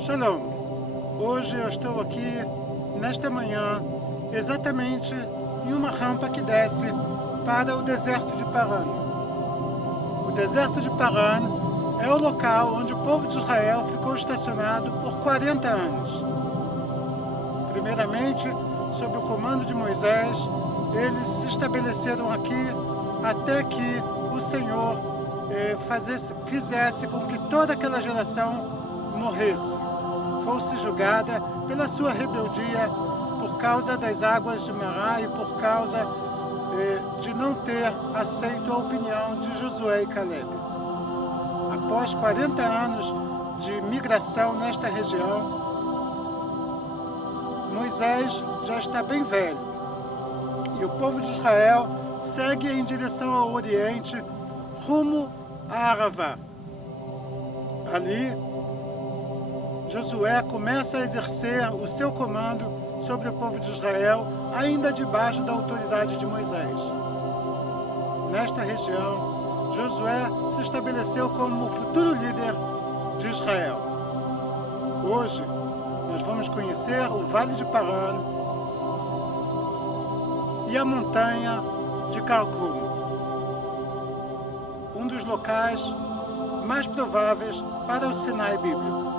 Shalom! Hoje eu estou aqui, nesta manhã, exatamente em uma rampa que desce para o deserto de Paran. O deserto de Paran é o local onde o povo de Israel ficou estacionado por 40 anos. Primeiramente, sob o comando de Moisés, eles se estabeleceram aqui até que o Senhor fizesse com que toda aquela geração morresse. Fosse julgada pela sua rebeldia por causa das águas de Mará e por causa de não ter aceito a opinião de Josué e Caleb. Após 40 anos de migração nesta região, Moisés já está bem velho e o povo de Israel segue em direção ao Oriente, rumo a Aravá. Ali, Josué começa a exercer o seu comando sobre o povo de Israel, ainda debaixo da autoridade de Moisés. Nesta região, Josué se estabeleceu como o futuro líder de Israel. Hoje, nós vamos conhecer o Vale de Paran e a montanha de Carcum, um dos locais mais prováveis para o Sinai bíblico.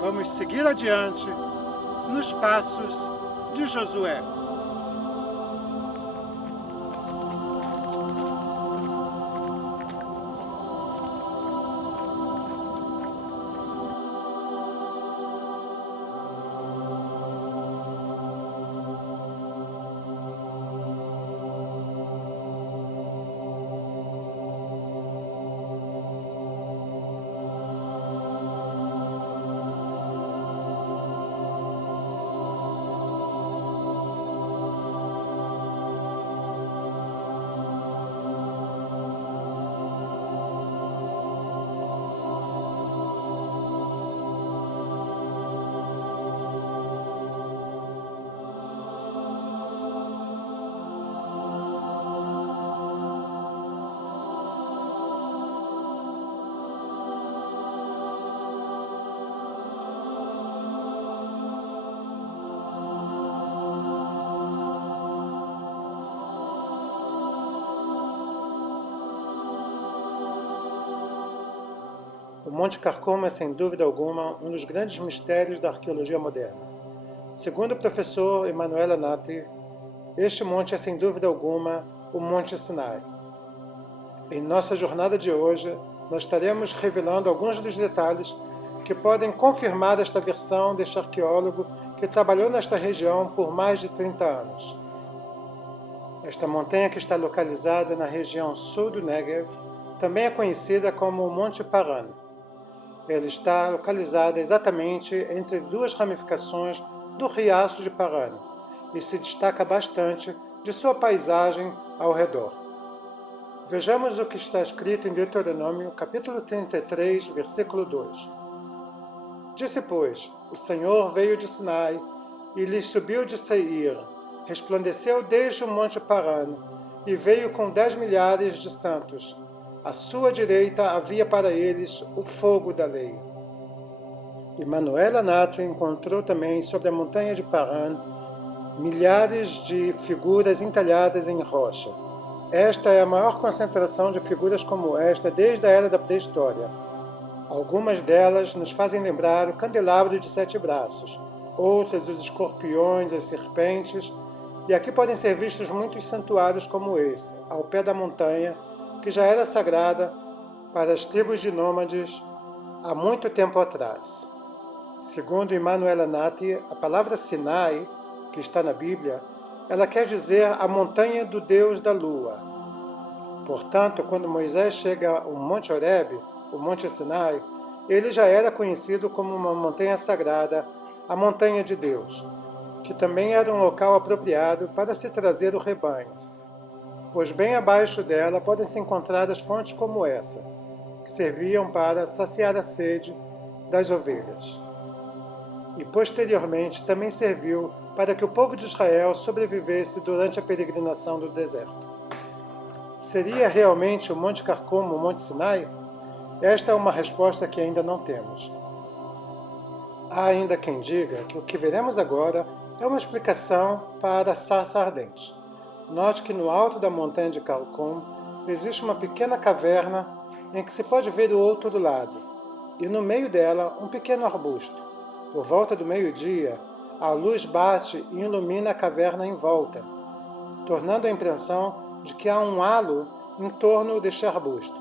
Vamos seguir adiante nos passos de Josué. O Monte Carcum é, sem dúvida alguma, um dos grandes mistérios da arqueologia moderna. Segundo o professor Emanuel Anati, este monte é, sem dúvida alguma, o Monte Sinai. Em nossa jornada de hoje, nós estaremos revelando alguns dos detalhes que podem confirmar esta versão deste arqueólogo que trabalhou nesta região por mais de 30 anos. Esta montanha, que está localizada na região sul do Negev, também é conhecida como o Monte Paran. Ela está localizada exatamente entre duas ramificações do riacho de Paran e se destaca bastante de sua paisagem ao redor. Vejamos o que está escrito em Deuteronômio, capítulo 33, versículo 2. Disse, pois, o Senhor veio de Sinai e lhes subiu de Seir, resplandeceu desde o monte Paran e veio com 10 milhares de santos. À sua direita havia para eles o fogo da lei. Emanuel Anati encontrou também sobre a montanha de Paran milhares de figuras entalhadas em rocha. Esta é a maior concentração de figuras como esta desde a era da pré-história. Algumas delas nos fazem lembrar o candelabro de 7 braços, outras os escorpiões, as serpentes, e aqui podem ser vistos muitos santuários como esse, ao pé da montanha, que já era sagrada para as tribos de nômades há muito tempo atrás. Segundo Emanuel Anati, a palavra Sinai, que está na Bíblia, ela quer dizer a montanha do Deus da Lua. Portanto, quando Moisés chega ao Monte Horebe, o Monte Sinai, ele já era conhecido como uma montanha sagrada, a montanha de Deus, que também era um local apropriado para se trazer o rebanho, pois bem abaixo dela podem se encontrar as fontes como essa, que serviam para saciar a sede das ovelhas. E posteriormente também serviu para que o povo de Israel sobrevivesse durante a peregrinação do deserto. Seria realmente o Monte Carcum o Monte Sinai? Esta é uma resposta que ainda não temos. Há ainda quem diga que o que veremos agora é uma explicação para a sarça ardente. Note que no alto da montanha de Calcum existe uma pequena caverna em que se pode ver o outro lado, e no meio dela um pequeno arbusto. Por volta do meio-dia, a luz bate e ilumina a caverna em volta, tornando a impressão de que há um halo em torno deste arbusto.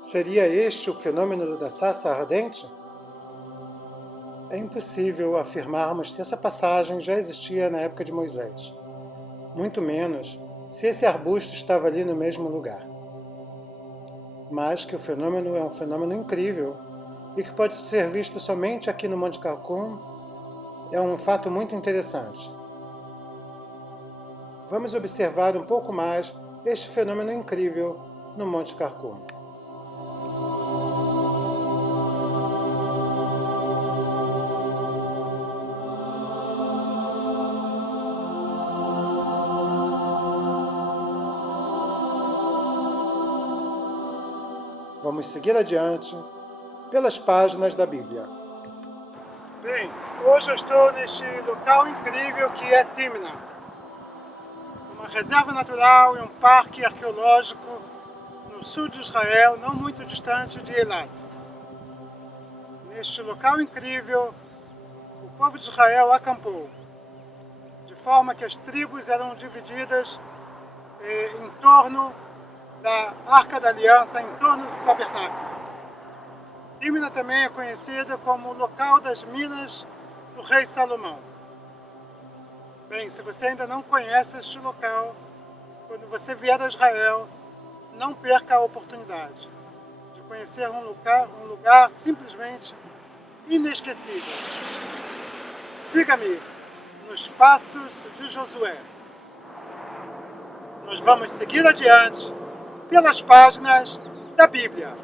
Seria este o fenômeno da sarça ardente? É impossível afirmarmos se essa passagem já existia na época de Moisés, muito menos se esse arbusto estava ali no mesmo lugar. Mas que o fenômeno é um fenômeno incrível e que pode ser visto somente aqui no Monte Calcum é um fato muito interessante. Vamos observar um pouco mais este fenômeno incrível no Monte Calcum. Vamos seguir adiante pelas páginas da Bíblia. Bem, hoje eu estou neste local incrível que é Timna, uma reserva natural e um parque arqueológico no sul de Israel, não muito distante de Eilat. Neste local incrível, o povo de Israel acampou, de forma que as tribos eram divididas em torno da Arca da Aliança, em torno do tabernáculo. Timna também é conhecida como o local das minas do rei Salomão. Bem, se você ainda não conhece este local, quando você vier a Israel, não perca a oportunidade de conhecer um lugar simplesmente inesquecível. Siga-me nos passos de Josué. Nós vamos seguir adiante pelas páginas da Bíblia.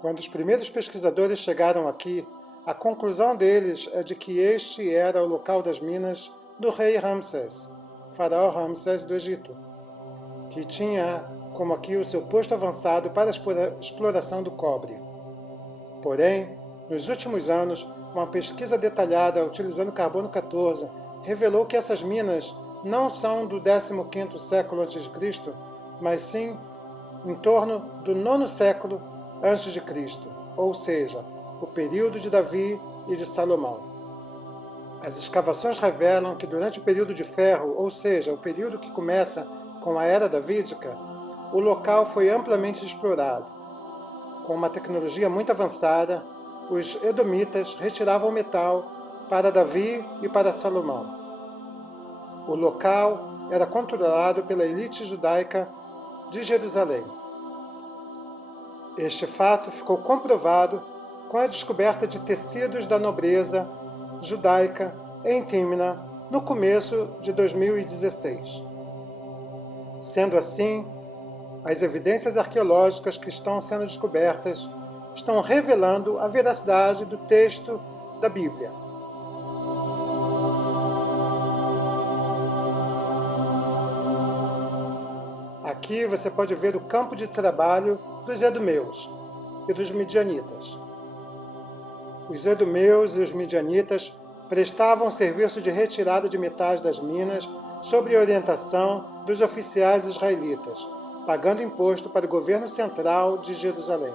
Quando os primeiros pesquisadores chegaram aqui, a conclusão deles é de que este era o local das minas do rei Ramsés, faraó Ramsés do Egito, que tinha como aqui o seu posto avançado para a exploração do cobre. Porém, nos últimos anos, uma pesquisa detalhada utilizando carbono 14 revelou que essas minas não são do 15º século a.C., mas sim em torno do 9º século a.C., ou seja, o período de Davi e de Salomão. As escavações revelam que durante o período de Ferro, ou seja, o período que começa com a Era Davídica, o local foi amplamente explorado. Com uma tecnologia muito avançada, os edomitas retiravam metal para Davi e para Salomão. O local era controlado pela elite judaica de Jerusalém. Este fato ficou comprovado com a descoberta de tecidos da nobreza judaica em Timna no começo de 2016. Sendo assim, as evidências arqueológicas que estão sendo descobertas estão revelando a veracidade do texto da Bíblia. Aqui você pode ver o campo de trabalho dos edomeus e dos midianitas. Os edomeus e os midianitas prestavam serviço de retirada de metais das minas sob orientação dos oficiais israelitas, pagando imposto para o governo central de Jerusalém.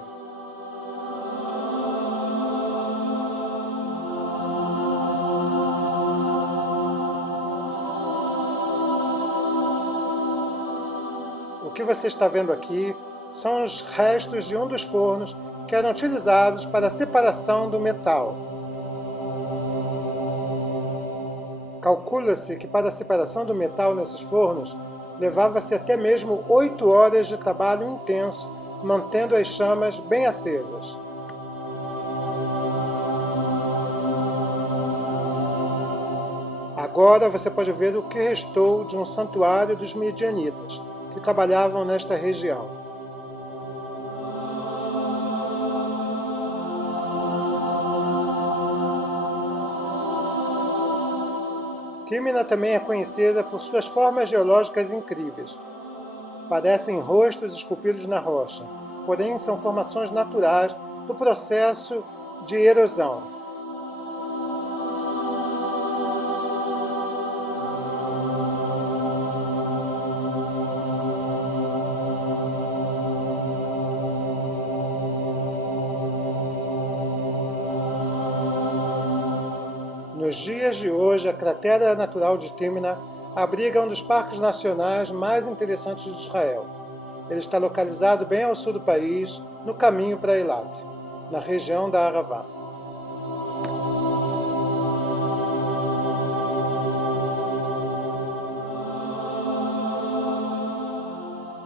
O que você está vendo aqui são os restos de um dos fornos que eram utilizados para a separação do metal. Calcula-se que para a separação do metal nesses fornos levava-se até mesmo 8 horas de trabalho intenso, mantendo as chamas bem acesas. Agora você pode ver o que restou de um santuário dos midianitas, que trabalhavam nesta região. Timna também é conhecida por suas formas geológicas incríveis. parecem rostos esculpidos na rocha, porém são formações naturais do processo de erosão. Nos dias de hoje, a cratera natural de Timna abriga um dos parques nacionais mais interessantes de Israel. Ele está localizado bem ao sul do país, no caminho para Eilat, na região da Arava.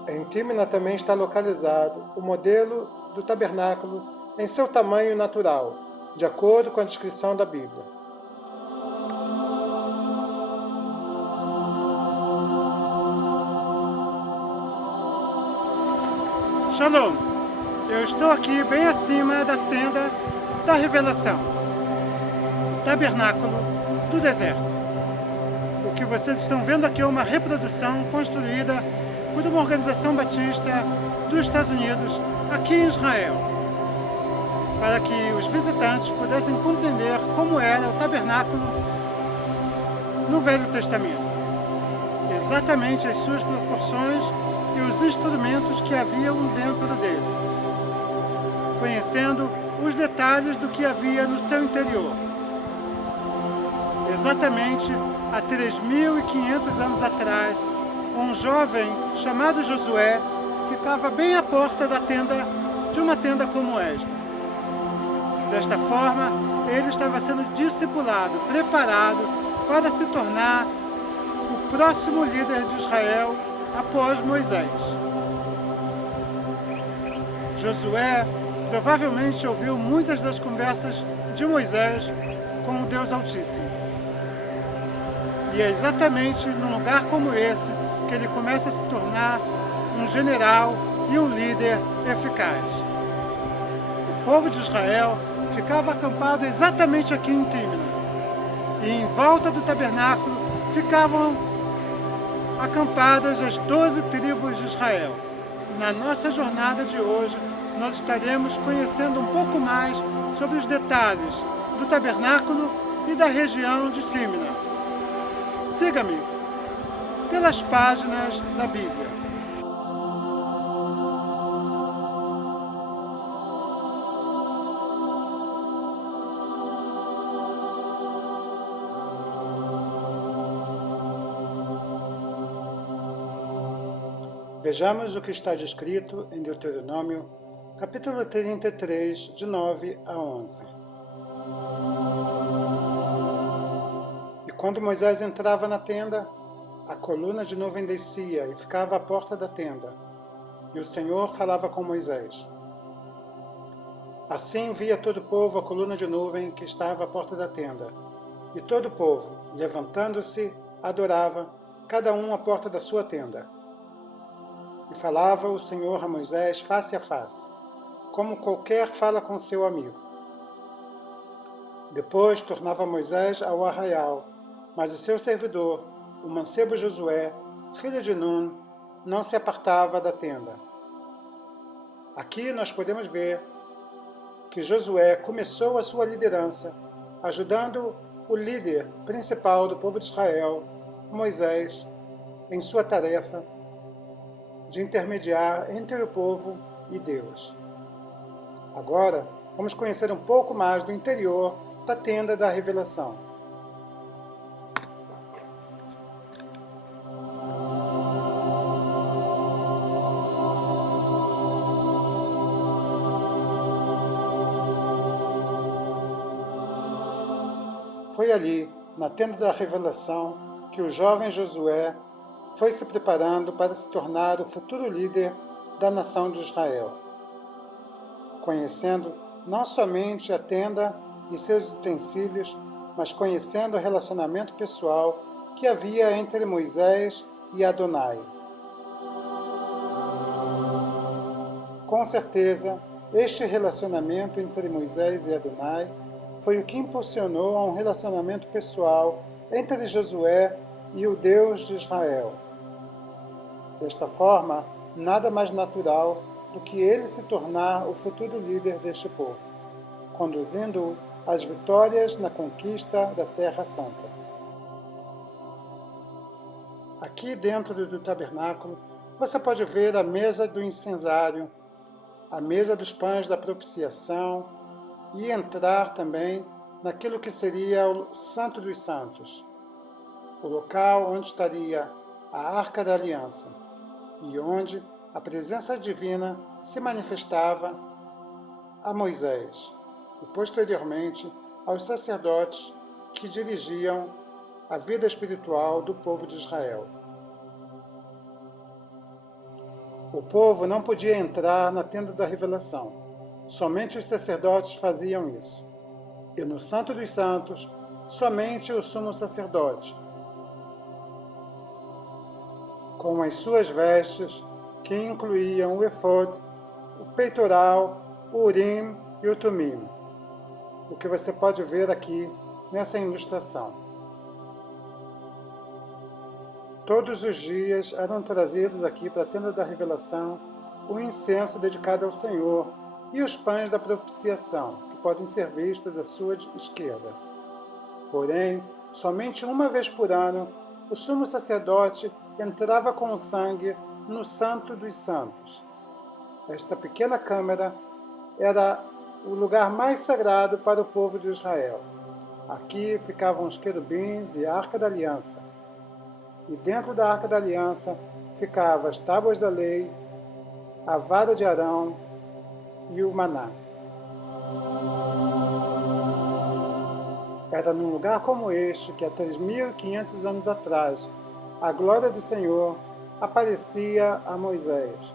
Em Timna também está localizado o modelo do tabernáculo em seu tamanho natural, de acordo com a descrição da Bíblia. Shalom! Eu estou aqui bem acima da tenda da revelação, o tabernáculo do deserto. O que vocês estão vendo aqui é uma reprodução construída por uma organização batista dos Estados Unidos aqui em Israel, para que os visitantes pudessem compreender como era o tabernáculo no Velho Testamento, exatamente as suas proporções e os instrumentos que haviam dentro dele, conhecendo os detalhes do que havia no seu interior. Exatamente há 3.500 anos atrás, um jovem chamado Josué ficava bem à porta da tenda, de uma tenda como esta. Desta forma, ele estava sendo discipulado, preparado para se tornar o próximo líder de Israel após Moisés. Josué provavelmente ouviu muitas das conversas de Moisés com o Deus Altíssimo. E é exatamente num lugar como esse que ele começa a se tornar um general e um líder eficaz. O povo de Israel ficava acampado exatamente aqui em Timna. E em volta do tabernáculo ficavam acampadas as 12 tribos de Israel. Na nossa jornada de hoje, nós estaremos conhecendo um pouco mais sobre os detalhes do tabernáculo e da região de Timna. Siga-me pelas páginas da Bíblia. Vejamos o que está descrito em Deuteronômio, capítulo 33, de 9 a 11. E quando Moisés entrava na tenda, a coluna de nuvem descia e ficava à porta da tenda, e o Senhor falava com Moisés. Assim via todo o povo a coluna de nuvem que estava à porta da tenda, e todo o povo, levantando-se, adorava, cada um à porta da sua tenda. E falava o Senhor a Moisés face a face, como qualquer fala com seu amigo. Depois tornava Moisés ao arraial, mas o seu servidor, o mancebo Josué, filho de Nun, não se apartava da tenda. Aqui nós podemos ver que Josué começou a sua liderança, ajudando o líder principal do povo de Israel, Moisés, em sua tarefa de intermediar entre o povo e Deus. Agora, vamos conhecer um pouco mais do interior da tenda da revelação. Foi ali, na tenda da revelação, que o jovem Josué foi se preparando para se tornar o futuro líder da nação de Israel, conhecendo não somente a tenda e seus utensílios, mas conhecendo o relacionamento pessoal que havia entre Moisés e Adonai. Com certeza, este relacionamento entre Moisés e Adonai foi o que impulsionou a um relacionamento pessoal entre Josué e o Deus de Israel. Desta forma, nada mais natural do que ele se tornar o futuro líder deste povo, conduzindo-o às vitórias na conquista da Terra Santa. Aqui dentro do tabernáculo, você pode ver a mesa do incensário, a mesa dos pães da propiciação e entrar também naquilo que seria o Santo dos Santos, o local onde estaria a Arca da Aliança e onde a presença divina se manifestava a Moisés e posteriormente aos sacerdotes que dirigiam a vida espiritual do povo de Israel. O povo não podia entrar na tenda da revelação, somente os sacerdotes faziam isso. E no Santo dos Santos, somente o sumo sacerdote, com as suas vestes, que incluíam o efod, o peitoral, o urim e o tumim, o que você pode ver aqui nessa ilustração. Todos os dias eram trazidos aqui para a tenda da revelação o incenso dedicado ao Senhor e os pães da propiciação, que podem ser vistos à sua esquerda. Porém, somente uma vez por ano, o sumo sacerdote entrava com o sangue no Santo dos Santos. Esta pequena câmara era o lugar mais sagrado para o povo de Israel. Aqui ficavam os querubins e a Arca da Aliança. E dentro da Arca da Aliança ficavam as tábuas da lei, a vara de Arão e o maná. Era num lugar como este que há 3.500 anos atrás a glória do Senhor aparecia a Moisés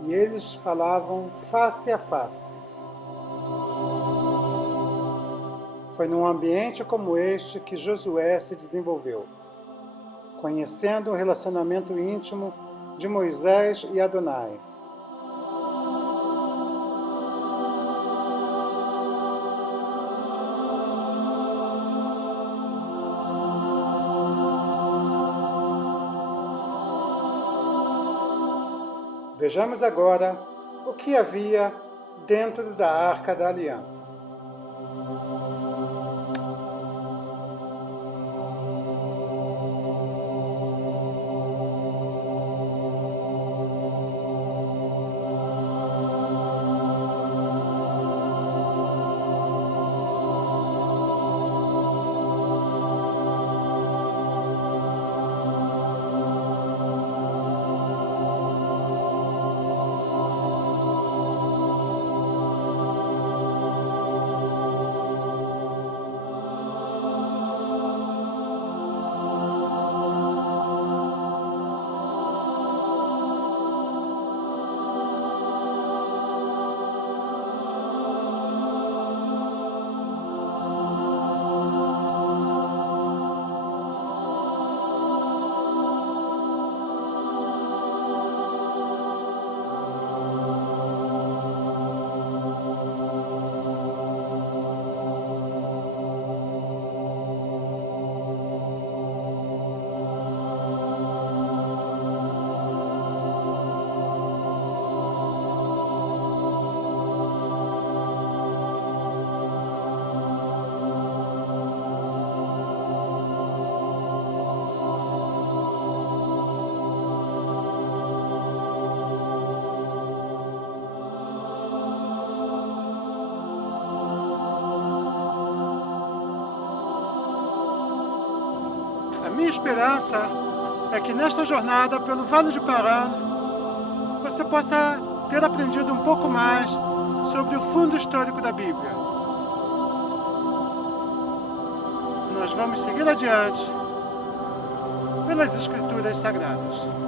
e eles falavam face a face. Foi num ambiente como este que Josué se desenvolveu, conhecendo o relacionamento íntimo de Moisés e Adonai. Vejamos agora o que havia dentro da Arca da Aliança. A minha esperança é que nesta jornada pelo Vale de Paran você possa ter aprendido um pouco mais sobre o fundo histórico da Bíblia. Nós vamos seguir adiante pelas Escrituras Sagradas.